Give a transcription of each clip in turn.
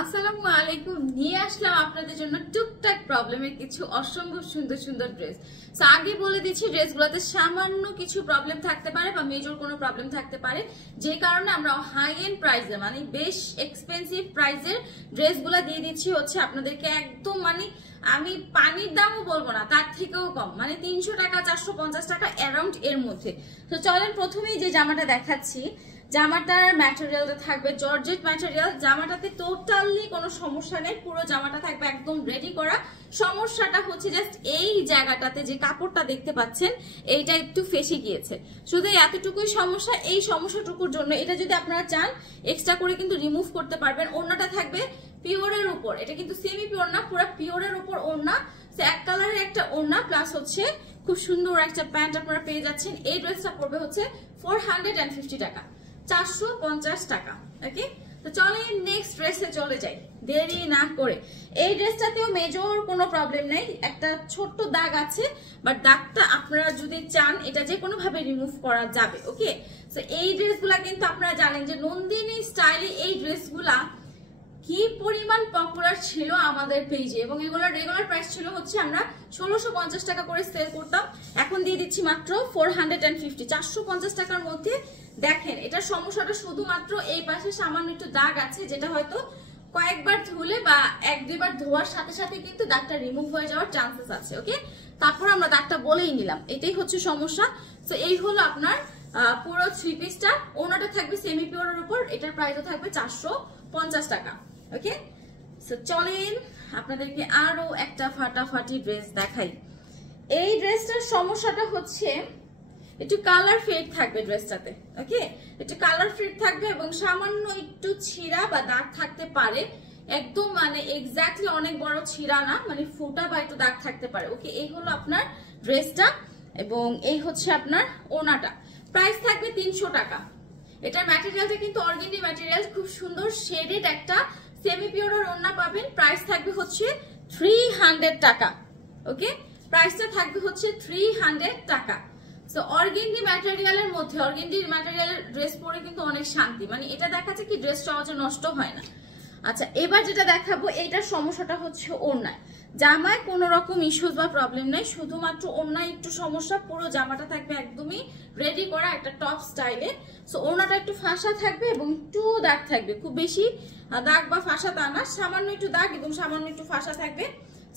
আসসালামু আলাইকুম। নিয়ে আসলাম আপনাদের জন্য টুকটাক প্রবলেমের কিছু অসম্ভব সুন্দর সুন্দর ড্রেস। সো আগে বলে দিচ্ছি, ড্রেসগুলোতে সামান্য কিছু প্রবলেম থাকতে পারে বা মেজর কোনো প্রবলেম থাকতে পারে, যে কারণে আমরা হাই এন্ড প্রাইসে মানে বেশ এক্সপেন্সিভ প্রাইসের ড্রেসগুলো দিয়ে দিচ্ছি হচ্ছে আপনাদেরকে একদম মানে আমি পানির দামও বলবো না, তার থেকেও কম, মানে 300 টাকা 450 টাকা অ্যারাউন্ড এর মধ্যে। তো চলেন প্রথমেই যে জামাটা দেখাচ্ছি, জামাটার ম্যাটেরিয়ালটা থাকবে জর্জেট ম্যাটেরিয়াল। জামাটাতে টোটালি কোনো সমস্যা নেই, পুরো জামাটা থাকবে একদম রেডি করা। সমস্যাটা হচ্ছে জাস্ট এই জায়গাটাতে যে কাপড়টা দেখতে পাচ্ছেন এইটা একটু ফেসে গিয়েছে, শুধু এতটুকুই সমস্যা। এই সমস্যাটুকুর জন্য এটা যদি আপনারা চান এক্সট্রা করে কিন্তু রিমুভ করতে পারবেন। ওড়নাটা থাকবে পিওরের উপর, এটা কিন্তু সেমি পিওর না, পুরো পিওরের উপর ওড়না, এক কালারের একটা ওড়না প্লাস হচ্ছে খুব সুন্দর একটা প্যান্ট আপনারা পেয়ে যাচ্ছেন। এই ড্রেসটা পড়বে হচ্ছে 450 টাকা, 450 টাকা। ওকে, তো চলেন নেক্সট ড্রেসে চলে যাই দেরি না করে। এই ড্রেসটাতেও মেজর কোনো প্রবলেম নেই, একটা ছোট্ট দাগ আছে, বাট দাগটা আপনারা যদি চান এটা যে কোনো ভাবে রিমুভ করা যাবে। ওকে, তো এই ড্রেসগুলা কিন্তু আপনারা জানেন যে নন্দিনী স্টাইলে এই ড্রেসগুলা কি পরিমাণ পপুলার ছিল আমাদের পেজে, এবং এগুলোর রেগুলার প্রাইস ছিল হচ্ছে আমরা 1650 টাকা করে সেল করতাম, এখন দিয়ে দিচ্ছি মাত্র 450, 450 টাকার মধ্যে। দেখেন এটার সমস্যাটা শুধুমাত্র এই পাশে সামান্য একটু দাগ আছে, যেটা হয়তো কয়েকবার ধুলে বা এক দুইবার ধোয়ার সাথে সাথে কিন্তু দাগটা রিমুভ হয়ে যাওয়ার চান্সেস আছে। ওকে, তারপর আমরা দাগটা বলেই নিলাম, এটাই হচ্ছে সমস্যা। তো এই হলো আপনার পুরো থ্রি পিসটা। ওনাটা থাকবে সেমি পিওরের উপর, এটার প্রাইসও থাকবে 450 টাকা। ওকে, সো চলেন আপনাদেরকে আরো একটা ফাটাফাটি ড্রেস দেখাই। এই ড্রেসটার সমস্যাটা হচ্ছে একটু কালার ফেড থাকবে ড্রেসটাতে। ওকে, একটু কালার ফেড থাকবে এবং সামান্য একটু ছিঁড়া বা দাগ থাকতে পারে, একদম মানে এক্স্যাক্টলি অনেক বড় ছিঁড়া না, মানে ফোঁটা বা একটু দাগ থাকতে পারে। ওকে, এই হলো আপনার ড্রেসটা এবং এই হচ্ছে আপনার ওনাটা। প্রাইস থাকবে 300 টাকা। এটার ম্যাটেরিয়ালটা কিন্তু অর্গানডি ম্যাটেরিয়াল, খুব সুন্দর শেডেড একটা সেমি পিওরের ওড়না পাবেন। প্রাইস থাকবে হচ্ছে 300 টাকা। ওকে, প্রাইসটা থাকবে হচ্ছে 300 টাকা। সো অর্গানডি ম্যাটেরিয়ালের মধ্যে, অর্গানডি ম্যাটেরিয়ালের ড্রেস পরে কিন্তু অনেক শান্তি, মানে এটা দেখাচ্ছে কি ড্রেস সহজে নষ্ট হয় না। আচ্ছা, এবার যেটা দেখাবো এইটার সমস্যাটা হচ্ছে ওড়নায়। জামায় কোনো রকম ইস্যুস বা প্রবলেম নাই, শুধুমাত্র ওড়নায় একটু সমস্যা। পুরো জামাটা থাকবে একদমই রেডি করা একটা টপ স্টাইলে। সো ওড়নাটা একটু ফাঁসা থাকবে এবং একটু দাগ থাকবে, খুব বেশি দাগ বা ফাঁসা তা না, সামান্য একটু দাগ এবং সামান্য একটু ফাঁসা থাকবে।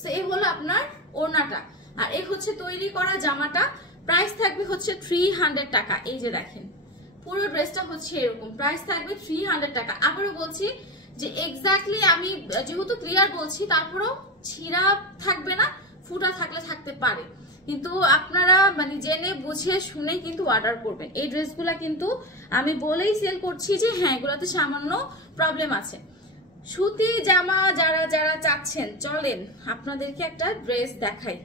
সো এই হলো আপনার ওড়নাটা, আর এই হচ্ছে তৈরি করা জামাটা। প্রাইস থাকবে হচ্ছে 300 টাকা। এই যে দেখেন পুরো ড্রেসটা হচ্ছে এরকম, প্রাইস থাকবে 300 টাকা। আবারও বলছি যে এক্স্যাক্টলি আমি যেহেতু ক্লিয়ার বলছি, তারপরেও ছিঁড়া থাকবে না, ফুটা থাকলে থাকতে পারে, কিন্তু আপনারা মানে জেনে বুঝে শুনে কিন্তু অর্ডার করবেন। এই ড্রেসগুলা কিন্তু আমি বলেই সেল করছি যে হ্যাঁ এগুলাতে সামান্য প্রবলেম আছে। সুতি জামা যারা যারা চাচ্ছেন, চলেন আপনাদেরকে একটা ড্রেস দেখাই।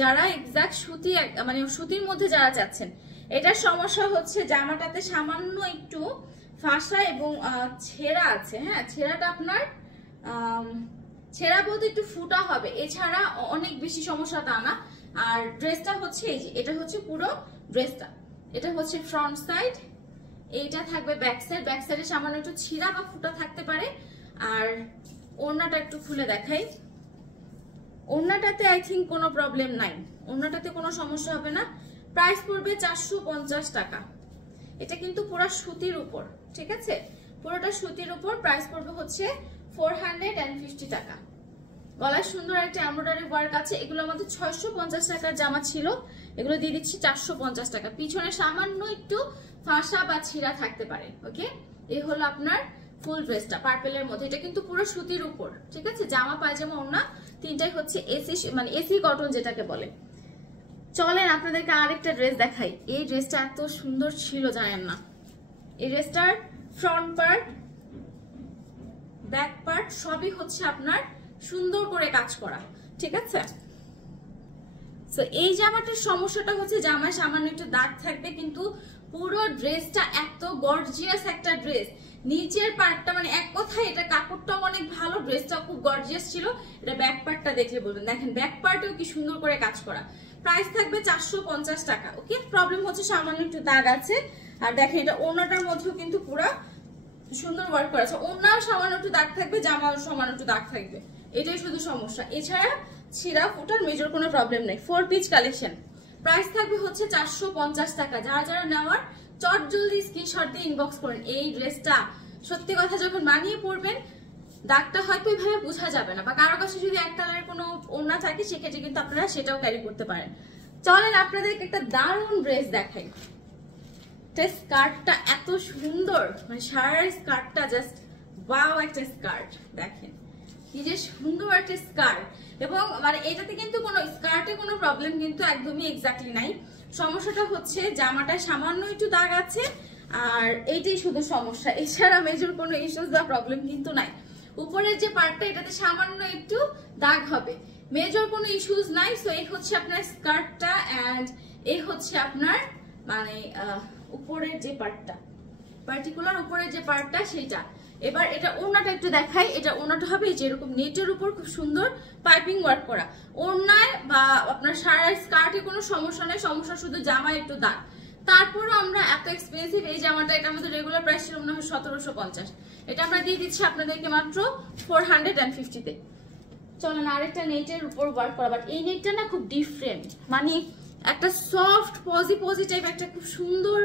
যারা এক্সাক্ট সুতি মানে সুতির মধ্যে যারা চাচ্ছেন, এটার সমস্যা হচ্ছে জামাটাতে সামান্য একটু ফাঁসা এবং ছেঁড়া আছে। হ্যাঁ, ছেঁড়াটা আপনার ছেঁড়া বলতে একটু ফুটা হবে, এছাড়া অনেক বেশি সমস্যা তা না। আর ড্রেসটা হচ্ছে এই যে, এটা হচ্ছে পুরো ড্রেসটা, এটা হচ্ছে ফ্রন্ট সাইড, এইটা থাকবে ব্যাক সাইড। ব্যাক সাইডে সামান্য একটু ছিঁড়া বা ফুটা থাকতে পারে। আর ওড়নাটা একটু খুলে দেখাই, ওড়নাটাতে আই থিঙ্ক কোনো প্রবলেম নাই, ওড়নাটাতে কোনো সমস্যা হবে না। প্রাইস পড়বে 450 টাকা। এটা কিন্তু পুরো সুতির উপর, ঠিক আছে, পুরোটা সুতির উপর। প্রাইস পড়বে হচ্ছে 450 টাকা। গলায় সুন্দর একটা এমব্রয়ডারি ওয়ার্ক আছে। এগুলো আমাদের 650 টাকার জামা ছিল, এগুলো দিয়ে দিচ্ছি 450 টাকা। পিছনে সামান্য একটু ফাঁসা বা ছিঁড়া থাকতে পারে। ওকে, এই হলো আপনার ফুল ড্রেসটা পার্পেলের মধ্যে। এটা কিন্তু পুরো সুতির উপর, ঠিক আছে, জামা পায়জামা ওড়না তিনটাই হচ্ছে এসি মানে এসি কটন যেটাকে বলে। চলেন আপনাদেরকে আরেকটা ড্রেস দেখাই। এই ড্রেসটা এত সুন্দর ছিল জানেন না। এই ড্রেসটার ফ্রন্ট পার্ট ব্যাক পার্ট সবই হচ্ছে আপনার সুন্দর করে কাজ করা, ঠিক আছে। সো এই জামাটার সমস্যাটা হচ্ছে জামায় সামান্য একটু দাগ থাকবে, কিন্তু পুরো ড্রেসটা এত গর্জিয়াস একটা ড্রেস। নিচের পার্টটা মানে এক কথায় এটা কাপড়টাও অনেক ভালো, ড্রেসটাও খুব গর্জিয়াস ছিল। এটা ব্যাক পার্টটা দেখলে বলবেন, দেখেন ব্যাক পার্টেও কি সুন্দর করে কাজ করা। প্রাইস থাকবে 450 টাকা। ওকে, প্রবলেম হচ্ছে সামান্য একটু দাগ আছে। আর দেখেন এটা ওড়নাটার মধ্যেও কিন্তু পুরো সুন্দর ওয়ার্ক করা আছে। ওড়নাও সামান্য একটু দাগ থাকবে, জামাও সামান্য একটু দাগ থাকবে, এটাই শুধু সমস্যা। এছাড়া ছিঁড়া ফুটার মেজর কোনো প্রবলেম নেই। 4 পিস কালেকশন, প্রাইস থাকবে হচ্ছে 450 টাকা। যারা যারা নেওয়ার চট জলদি স্ক্রিনশট দিয়ে ইনবক্স করেন। এই ড্রেসটা সত্যি কথা যখন বানিয়ে পরবেন দাগটা হয়তো এইভাবে বোঝা যাবে না, বা কারো কাছে যদি এক কালারের কোনো ওড়না থাকে সেক্ষেত্রে কিন্তু আপনারা সেটাও ক্যারি করতে পারেন। চলেন আপনাদেরকে একটা দারুণ ড্রেস দেখাই। স্কার্টটা এত সুন্দর, মানে সারা স্কার্টটা জাস্ট ওয়াও একটা স্কার্ট। দেখেন কি যে সুন্দর একটা স্কার্ট, এবং মানে এটাতে কিন্তু কোনো স্কার্টে কোনো প্রবলেম কিন্তু একদমই এক্স্যাক্টলি নাই। সমস্যাটা হচ্ছে জামাটায় সামান্য একটু দাগ আছে, আর এইটাই শুধু সমস্যা। এছাড়া মেজর কোনো ইস্যুস বা প্রবলেম কিন্তু নাই। উপরের যে পার্টটা এটাতে সামান্য একটু দাগ হবে, মেজর কোনো ইস্যুস নাই। সো এই হচ্ছে আপনার স্কার্টটা, এন্ড এই হচ্ছে আপনার মানে উপরের যে পার্টটা, পার্টিকুলার উপরের যে পার্টটা সেটা। এবার এটা ওড়নাটা একটু দেখাই। এটা ওড়নাটা হবে যেরকম নেটের উপর খুব সুন্দর পাইপিং ওয়ার্ক করা। ওড়নায় বা আপনার সারা স্কার্টে কোনো সমস্যা নেই, সমস্যা শুধু জামায় একটু দাগ। তারপরও আমরা এত এক্সপেন্সিভ এই জামাটা, এটা আমাদের রেগুলার প্রাইস ছিল মনে হয় 1750, এটা আমরা দিয়ে দিচ্ছি আপনাদেরকে মাত্র 450-তে। চলেন আরেকটা নেটের উপর ওয়ার্ক করা, বাট এই নেটটা না খুব ডিফারেন্ট, মানে একটা সফট পজি টাইপ একটা খুব সুন্দর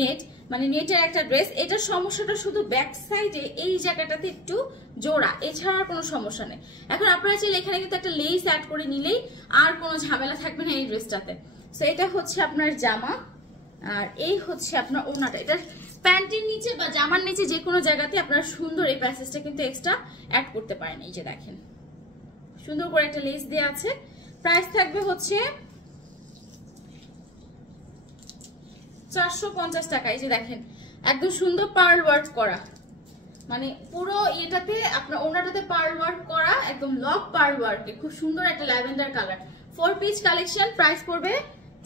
নেট, মানে নেটের একটা ড্রেস। এটার সমস্যাটা শুধু ব্যাক সাইডে এই জায়গাটাতে একটু জোড়া, এছাড়া কোনো সমস্যা নেই। এখন আপনারা চাইলে এখানে কিন্তু একটা লেস অ্যাড করে নিলেই আর কোনো ঝামেলা থাকবে না এই ড্রেসটাতে। সো এটা হচ্ছে আপনার জামা, আর এই হচ্ছে আপনার ওড়নাটা। এটার প্যান্টের নিচে বা জামার নিচে যে কোনো জায়গাতে আপনারা সুন্দর এই প্যাসেজটা কিন্তু এক্সট্রা অ্যাড করতে পারেন। এই যে দেখেন সুন্দর করে একটা লেস দেওয়া আছে। প্রাইস থাকবে হচ্ছে 450 টাকা। এই যে দেখেন একদম সুন্দর পার্ল ওয়ার্ক করা, মানে পুরো এটাতে আপনার ওড়নাটাতে পার্ল ওয়ার্ক করা, একদম লক পার্ল ওয়ার্কে খুব সুন্দর একটা lavender colour. 4 piece collection, price পড়বে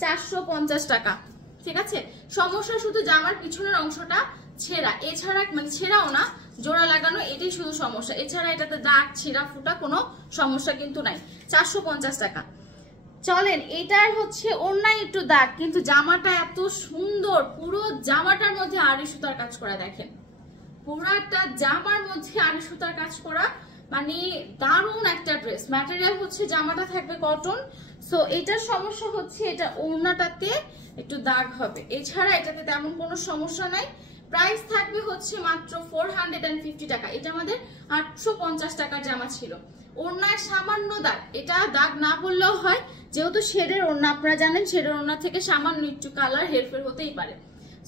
450 টাকা। ঠিক আছে, সমস্যা শুধু জামার পিছনের অংশটা ছেঁড়া, এছাড়া মানে ছেঁড়াও না, জোড়া লাগানো, এটাই শুধু সমস্যা। এছাড়া এটাতে দাগ ছেঁড়া ফুটা কোনো সমস্যা কিন্তু নাই। 450 টাকা। চলেন এটার হচ্ছে ওড়নায় একটু দাগ, কিন্তু জামাটা এত সুন্দর, পুরো জামাটার মধ্যে আড়ি সুতার কাজ করা। দেখেন পুরাটা জামার মধ্যে আড়ি সুতার কাজ করা, মানে দারুণ একটা ড্রেস। ম্যাটেরিয়াল হচ্ছে জামাটা থাকবে কটন। সো এটার সমস্যা হচ্ছে এটা ওড়নাটাতে একটু দাগ হবে, এছাড়া এটাতে তেমন কোনো সমস্যা নাই। প্রাইস থাকবে হচ্ছে মাত্র 450 টাকা। এটা আমাদের 850 টাকার জামা ছিল। ওড়নায় সামান্য দাগ, এটা দাগ না বললেও হয়, যেহেতু শেডের ওড়না, আপনারা জানেন শেডের ওড়না থেকে সামান্য একটু কালার হেরফের হতেই পারে।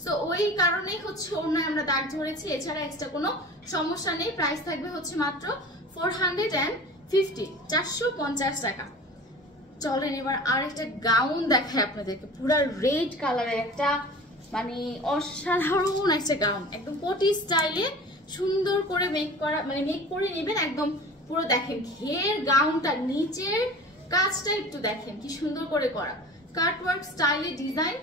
সো ওই কারণেই হচ্ছে ওড়নায় আমরা দাগ ধরেছি, এছাড়া এক্সট্রা কোনো সমস্যা নেই। প্রাইস থাকবে হচ্ছে মাত্র 450, 450 টাকা। চলেন এবার আরেকটা গাউন দেখায় আপনাদেরকে, পুরো রেড কালারের একটা, মানে অসাধারণ একটা গাউন, একদম কোটি স্টাইলে সুন্দর করে মেক করা, মানে মেক করে নেবেন একদম পুরো। দেখেন ঘের গাউনটা, নিচের কাজটা একটু দেখেন কি সুন্দর করে করা, কাটওয়ার্ক স্টাইলে ডিজাইন,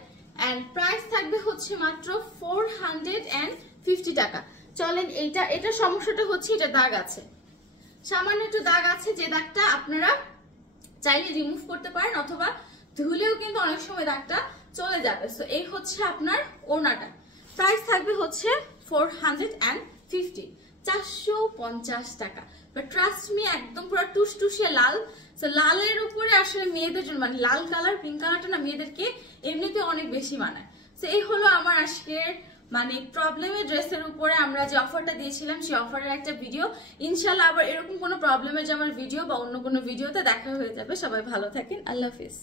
এন্ড প্রাইস থাকবে হচ্ছে মাত্র 450 টাকা। চলেন এটা সমস্যাটা হচ্ছে এটা দাগ আছে, সামান্য একটু দাগ আছে, যে দাগটা আপনারা চাইলে রিমুভ করতে পারেন, অথবা ধুলেও কিন্তু অনেক সময় দাগটা চলে যাবে। সো এই হচ্ছে আপনার ওড়নাটা। প্রাইস থাকবে হচ্ছে 450, 450 টাকা। বাট ট্রাস্ট মি একদম পুরো টুসটুসে লাল। সো লালের উপরে আসলে মেয়েদের জন্য, মানে লাল কালার পিঙ্ক কালারটা না মেয়েদেরকে এমনিতে অনেক বেশি মানায়। সো এই হলো আমার আজকের মানে প্রবলেমের ড্রেসের উপরে আমরা যে অফারটা দিয়েছিলাম সেই অফারের একটা ভিডিও। ইনশাল্লাহ আবার এরকম কোনো প্রবলেমের যে আমার ভিডিও বা অন্য কোনো ভিডিওতে দেখা হয়ে যাবে। সবাই ভালো থাকেন, আল্লাহ হাফেজ।